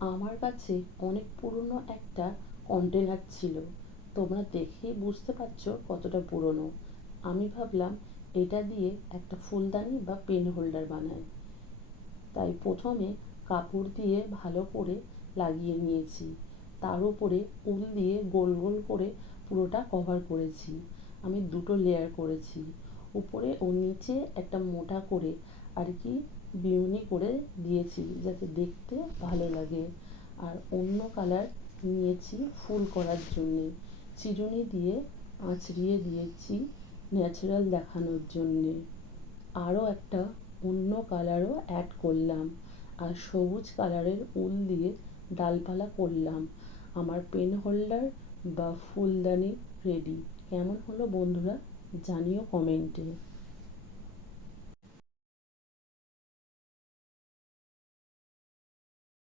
আমার কাছে অনেক পুরনো একটা কন্টেনার ছিল। তোমরা দেখেই বুঝতে পারছো কতটা পুরনো। আমি ভাবলাম এটা দিয়ে একটা ফুলদানি বা পেন হোল্ডার বানাই। তাই প্রথমে কাপড় দিয়ে ভালো করে লাগিয়ে নিয়েছি। তার উপরে উল দিয়ে গোল গোল করে পুরোটা কভার করেছি। আমি দুটো লেয়ার করেছি, উপরে ও নিচে একটা মোটা করে আর কি বিনুনি করে দিয়েছি যাতে দেখতে ভালো লাগে। আর অন্য কালার নিয়েছি ফুল করার জন্যে, চিরুনি দিয়ে আঁচড়িয়ে দিয়েছি ন্যাচারাল দেখানোর জন্যে। আরও একটা অন্য কালারও অ্যাড করলাম, আর সবুজ কালারের উল দিয়ে ডালপালা করলাম। আমার পেন হোল্ডার বা ফুলদানি রেডি। কেমন হলো বন্ধুরা, জানিও কমেন্টে।